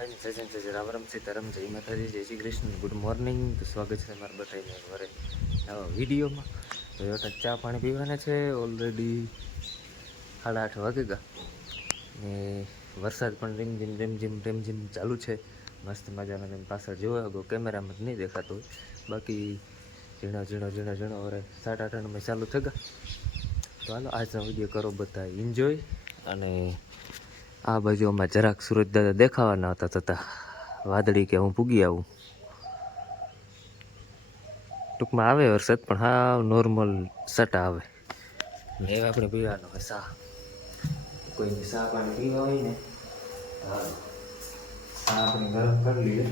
હાય જય જય જય રામ રામ સીતારામ જય માતાજી, જય શ્રી કૃષ્ણ, ગુડ મોર્નિંગ. તો સ્વાગત છે મારા બધાને ઘરે નવા વિડીયોમાં. તો હવે ચા પાણી પીવાના છે ઓલરેડી સાડા આઠ વાગે ગયા ને વરસાદ પણ રીમઝીમ રીમઝીમ રીમઝીમ ચાલુ છે. મસ્ત મજાનો તમે પાછળ જોવા ગયો કેમેરામાં જ નહીં દેખાતો હોય. બાકી ઝીણો ઝીણો ઝીણો ઝીણો હવે સાડા આઠમાં ચાલુ થઈ ગયા તો હાલો, આજનો વીડિયો કરો બધા એન્જોય અને આ બાજુ અમારે જરાક સુરજ દાદા દેખાવાના હતા થતા વાદળી કે હું ભૂગી આવું. ટૂંકમાં આવે વરસાદ, પણ હા નોર્મલ સટા આવે. ને એ આપણે પીવાનો હોય સા. કોઈને સા પાણી પીવા હોય ને આપણે ગરમ કરી લઈએ.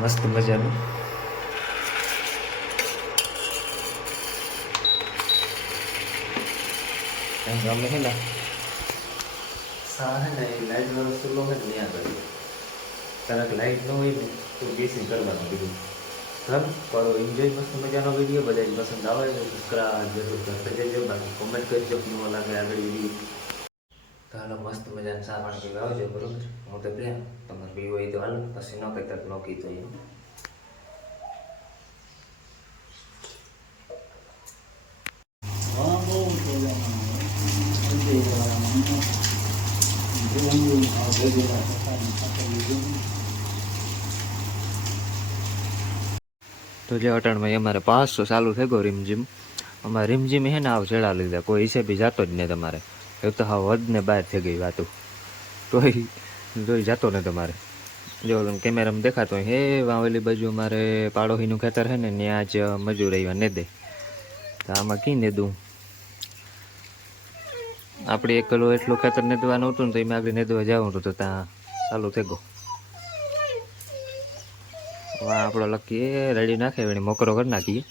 મસ્ત મજાનું. અમે છે સા હે ને, એ લાઈટ વાળો ચૂલો હે ને, ત્યાં કરીએ તરક લાઈટ ન હોય ને, તો બેસી કરવાનું કીધું. બરાબર? કરો એન્જોય મસ્ત મજાનો વીડિયો બધાને પસંદ આવે તો સબસ્ક્રાઈબ જરૂર કરતા જજો. બાકી કોમેન્ટ કરજો, કેવો લાગે આગળ વીડિયો હાલો, મસ્ત મજાનું સામાન પીવા આવજો, બરોબર? હું તો પ્રેમ તમારે પીવો હોય તો હાલો, પછી ન કહેતા નો કીધું એમ તો જે અટાણમાં અમારે પાંચસો ચાલુ થઈ ગયો રીમઝીમ. અમારે રીમઝીમ હે ને આવ ચડા લીધા. કોઈ હિસાબે જાતો જ નહીં તમારે. એ તો હા વધ ને બહાર થઈ ગઈ વાતું. તોય તોય જાતો ને તમારે. જો કેમેરામાં દેખાતો હે, વાવેલી બાજુ અમારે પાડોહીનું ખેતર છે ને ત્યાં જ મજૂર આવ્યા ને દે. તો આમાં કી ને દઉં? આપણે એકલો એટલું ખેતર નેદવાનું હતું ને તો એમાં આગળ નેદવા જવાનું હતું તો ત્યાં ચાલુ થઈ ગયો. વાહ આપણો લકી રેડી નાખે એની મોકરો કરી નાખીએ.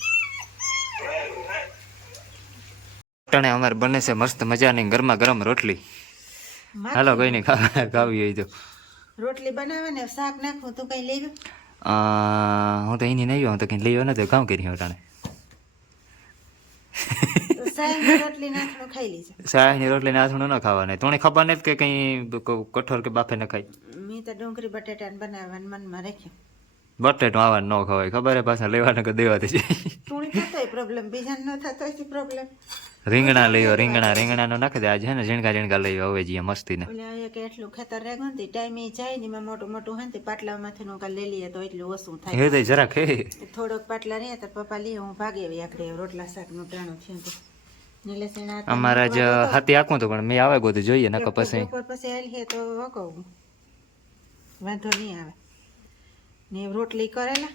ટણે અમારે બને છે મસ્ત મજાની ગરમા ગરમ રોટલી. હાલો કઈ નહીં ખાવા ખાવી હોય તો. રોટલી બનાવે ને શાક નાખું તો કઈ લેવું? હું તો એની નહીં આવ્યો હું તો કઈ આવ્યો નથી કામ કરી હું તો સાહેબ સાહેબની રોટલી નાથણું ન ખાવાને તોને ખબર નથી કે કઈ કઠોર કે બાફે ન ખાય મેં તો ડુંગળી બટેટા બનાવવાનું મનમાં રાખ્યું બટેટું આવા ન ખવાય ખબર પાછા લેવાને કે ટૂણી થતો પ્રોબ્લેમ બીજાને ન થતો પ્રોબ્લેમ રીંગણા લઈ રીંગણા રીંગણા નો નાખી દે આજે ને ઝીણકા ઝીણકા લઈ આવે હવે મસ્તી ને કે એટલું ખેતર રહે ને ટાઈમે જાય ને મોટું મોટું હે ને પાટલા પાટલામાંથી નું કા લઈ લઈએ તો એટલું ઓછું થાય હે તો જરાક હે થોડોક પાટલા રહે તો પપ્પા લઈએ હું ભાગે આવી આખરે રોટલા શાકનું ટાણું થયું અમારા જ હાથી આખું તો પણ મેં આવે ગોતું જોઈએ નકર પછી. પછી આવીએ તો કહું વાંધો નહીં આવે. ને રોટલી કરેલા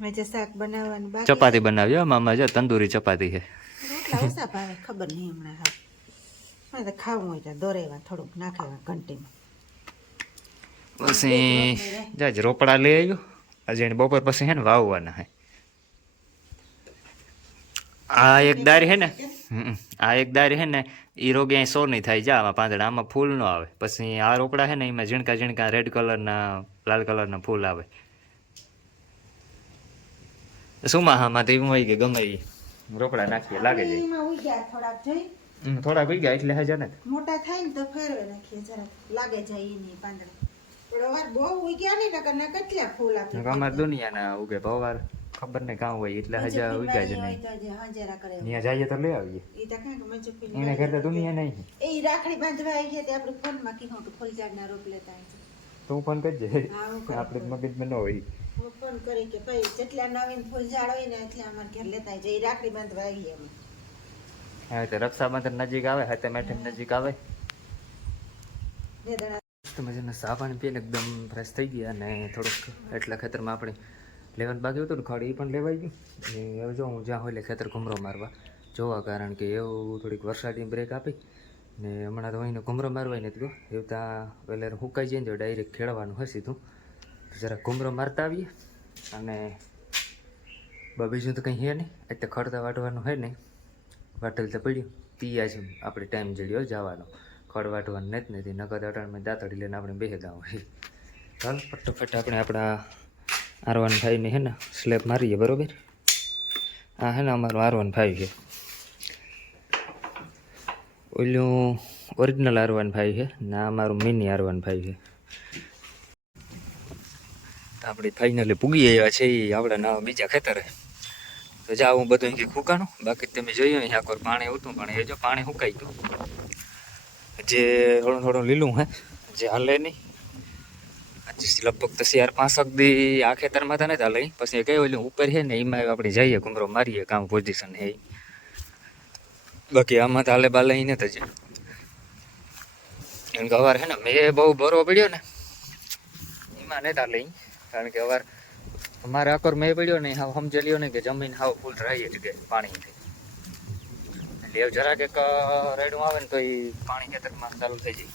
મેં જે શાક બનાવવાનું બાકી ચપાતી બનાવ્યો મામા જો તંદૂરી ચપાતી છે. રોટલા ઓછા ભાવે ખબર નહીં હમણાં હા મારે તો ખાવું હોય તો દોરેવા થોડુંક નાખેવા ઘંટીમાં. પછી જાજ રોપડા લઈ આવ્યો. આજે બપોર પછી હે ને વાવવાના હે. આ એક દારી હે ને? આ એક દારી હે ને એ રોગ અહીં સો નહીં થાય. જા આમાં પાંદડા આમાં ફૂલ ન આવે. પછી આ રોકડા હે ને એમાં ઝીણકા ઝીણકા રેડ કલરના લાલ કલરના ફૂલ આવે. શું માં હા તો એવું હોય કે ગમે એ રોકડા નાખીએ લાગે હમ, થોડાક ઉઈ ગયા એટલે હજાર ને મોટા થાય ને તો ફેરવે નાખીએ જરા લાગે જાય એની પાંદડા. બહુ ઉગ્યા નહીં નકર કેટલા ફૂલ આપે અમારે દુનિયાના ઉગે ભવાર. ખબર ને કાં હોય એટલે હજા ઉગ્યા જ નહીં. ત્યાં જઈએ તો લઈ આવીએ. એને કરતા દુનિયા નહીં. એ રાખડી બાંધવા આવી ગયા તે આપણે ફોનમાં કીધું કે ફૂલઝાડના રોપ લેતા તું ફોન કરજે. હા, મગજમાં આપણે ન હોય. ફોન કરી કે ભાઈ જેટલા નવીન ફૂલઝાડ હોય ને એટલે અમારે ઘેર લેતા. એ રાખડી બાંધવા આવી અમે. હવે તો રક્ષાબંધન નજીક આવે હાથે મેઠમ નજીક આવે. મજાના સા પાણી પીને એકદમ ફ્રેશ થઈ ગયા અને થોડુંક એટલા ખેતરમાં આપણે લેવાનું બાકી હતું ને ખડ પણ લેવાઈ ગયું. અને હવે જો હું જ્યાં હોય એટલે ખેતર ઘૂમરો મારવા જોવા, કારણ કે એવું થોડીક વરસાદની બ્રેક આપી ને હમણાં તો અહીંને ઘૂમરો મારવાય નથી ગયો એવું ત્યાં પહેલાં હુકાઈ જાય ને તો ડાયરેક્ટ ખેડવાનું હશે તું તો જરા ઘૂમરો મારતા આવીએ અને બીજું તો કંઈ હે નહીં. એટલે ખડતા વાટવાનું હે નહીં. વાટલ તો પડ્યું. તીયા છે આપણે ટાઈમ જડ્યો જવાનો. ખડ વાટવાનું નથી. નથી અટાણ મેં દાંતડી લઈને આપણે બેસી ગાવ ચાલ ફટાફટ આપણે આપણા આર વન ફાઈવની હે ને સ્લેબ મારીએ, બરોબર? આ હે ને અમારું આર વન ફાઈવ છે. ઓલું ઓરિજિનલ આર વન ફાઈવ છે ને આ મારું મિની આર વન ફાઈવ છે આપણે ફાઇનલી પૂગી આવ્યા છે એ આપણા નવા બીજા ખેતરે. તો જા, હું બધું કંઈક ખૂકાણું. બાકી તમે જોયું અહીં કોઈ પાણી આવતું પણ એ જો પાણી સુકાઈ ગયું. જે થોડું થોડું લીલું હે, જે હાલે નહીં. લગભગ તો ચાર પાંચક દી આ ખેતરમાં તો નથી હાલે પછી કઈ ઓલું ઉપર છે ને, એમાં આપણે જઈએ ઘુમરો મારીએ, કામ પોઝિશન હે બાકી આમાં તો હાલે બાલે ઈ નથી હજી કારણ કે અવાર હે ને, મેં બહુ ભરવો પડ્યો ને, એમાં નહીં તાલે. કારણ કે અવાર અમારે આકર મેં પડ્યો ને, હાવ સમજી લ્યો ને કે જમીન હાવ ફૂલ રહી જ ગઈ પાણીથી. એટલે એવું જરાક એક રેડું આવે ને તો એ પાણી ખેતરમાં ચાલુ થઈ જાય.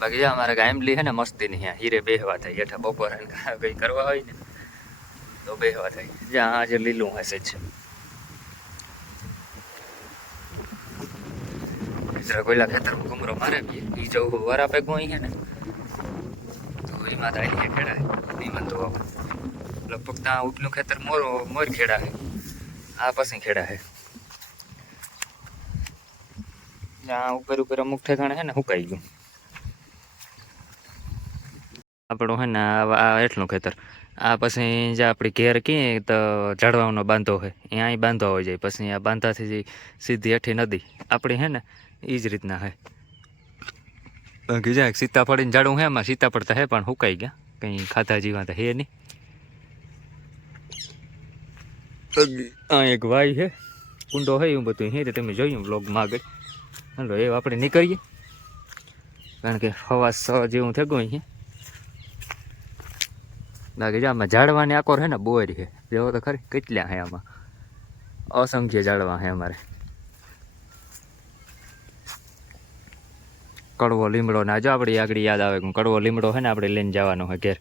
બાકી જો અમારે ગામલી છે ને મસ્તી નહીં હીરે બેહવા થાય. હેઠા બપોરે કંઈ કરવા હોય ને, તો બેહવા થાય. જ્યાં આજે લીલું હશે જ જરા કોઈલા ખેતરમાં ઘુમરો મારે બી. એ જવું વરા ભેગું અહીં છે ને, તો એમાં થાય ને ખેડાય. એમાં તો લગભગ ત્યાં ઉપલું ખેતર મોર મોર ખેડા છે આ પછી ખેડા છે ત્યાં ઉપર ઉપર અમુક ઠેકાણે છે ને સુકાઈ ગયું. આપણું છે ને, આ એટલું ખેતર. આ પછી જે આપણી ઘેર કહીએ તો ઝાડવાનો બાંધો હોય એ અહીં બાંધવા હોય જાય. પછી આ બાંધાથી જે સીધી હેઠી નદી, આપણી હે ને એ જ રીતના હે. કીજા સીતાફળીને ઝાડું હે એમાં સીતાફળ તો હે, પણ સુકાઈ ગયા. કંઈ ખાધા જીવા તો હે નહીં. આ એક વાય છે કુંડો હોય એવું બધું. હે, તમે જોયું બ્લોગમાં આગળ? હાલો, એ આપણે નીકળીએ. કારણ કે હવા સ જેવું થઈ છે બાકી જો આમાં ઝાડવાની આકો છે ને, બોર છે જેવો તો ખરી, કેટલા છે આમાં? અસંખ્ય ઝાડવા છે અમારે. કડવો લીમડો ને આજે આપણે આગળ યાદ આવે કે કડવો લીમડો છે ને આપણે લઈને જવાનો હોય ઘેર.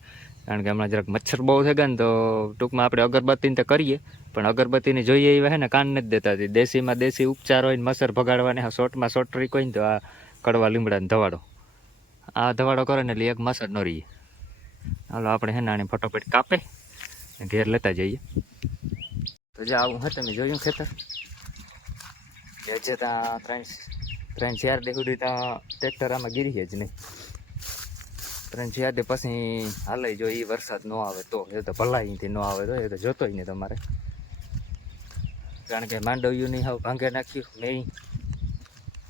કારણ કે હમણાં જરાક મચ્છર બહુ થઈ ગયા ને, તો ટૂંકમાં આપણે અગરબત્તીને તો કરીએ, પણ અગરબત્તીને જોઈએ એવા છે ને, કાન નથી દેતા હતી દેશીમાં દેશી ઉપચાર હોય ને, મચ્છર ભગાડવાને શોર્ટમાં શોર્ટ ટ્રીક હોય ને, તો આ કડવા લીમડાને ધવાડો. આ ધવાડો કરે ને એટલે એક મચ્છર ન રહીએ. હાલો, આપણે હે નાની ફટોફટ કાપે ઘેર લેતા જઈએ. તો જે, આવું હે, તમે જોયું ખેતર? કે જે ત્યાં ત્રણ ત્રણ ચાર દે સુધી ત્યાં ટ્રેક્ટર આમાં ગીરી જ નહીં. ત્રણ ચાર દે પછી હાલે, જો એ વરસાદ ન આવે તો. એ તો ભલાઈથી ન આવે તો, એ તો જોતોય નહીં તમારે. કારણ કે માંડવ્યું નહીં, હવે ભાંગે નાખ્યું નહીં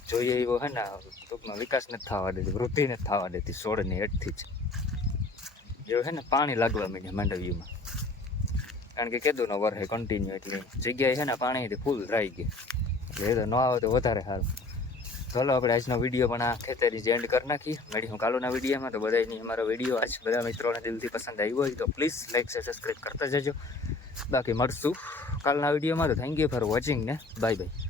જોઈએ એવો હે ને, ટૂંકમાં વિકાસ નથી થવા દેતી, વૃદ્ધિ નથી થવા દેતી સોળની હેઠથી જ. એવું છે ને, પાણી લાગવા માંડ્યા માંડવીમાં. કારણ કે કીધું નો છે કન્ટિન્યુ એટલે જગ્યાએ છે ને પાણીથી ફૂલ રહી ગઈ એટલે એ તો ન આવે તો વધારે સારું. ચાલો આપણે આજનો વીડિયો પણ આ ખેતરી જ એન્ડ કરી નાખીએ. મળી હું કાલુના વિડીયોમાં. તો બધાની અમારો વીડિયો આજ બધા મિત્રોને દિલથી પસંદ આવ્યો હોય તો પ્લીઝ લાઈક છે સબસ્ક્રાઈબ કરતા જજો. બાકી મળશું કાલના વિડીયોમાં. તો થેન્ક યુ ફોર વોચિંગ ને. Bye bye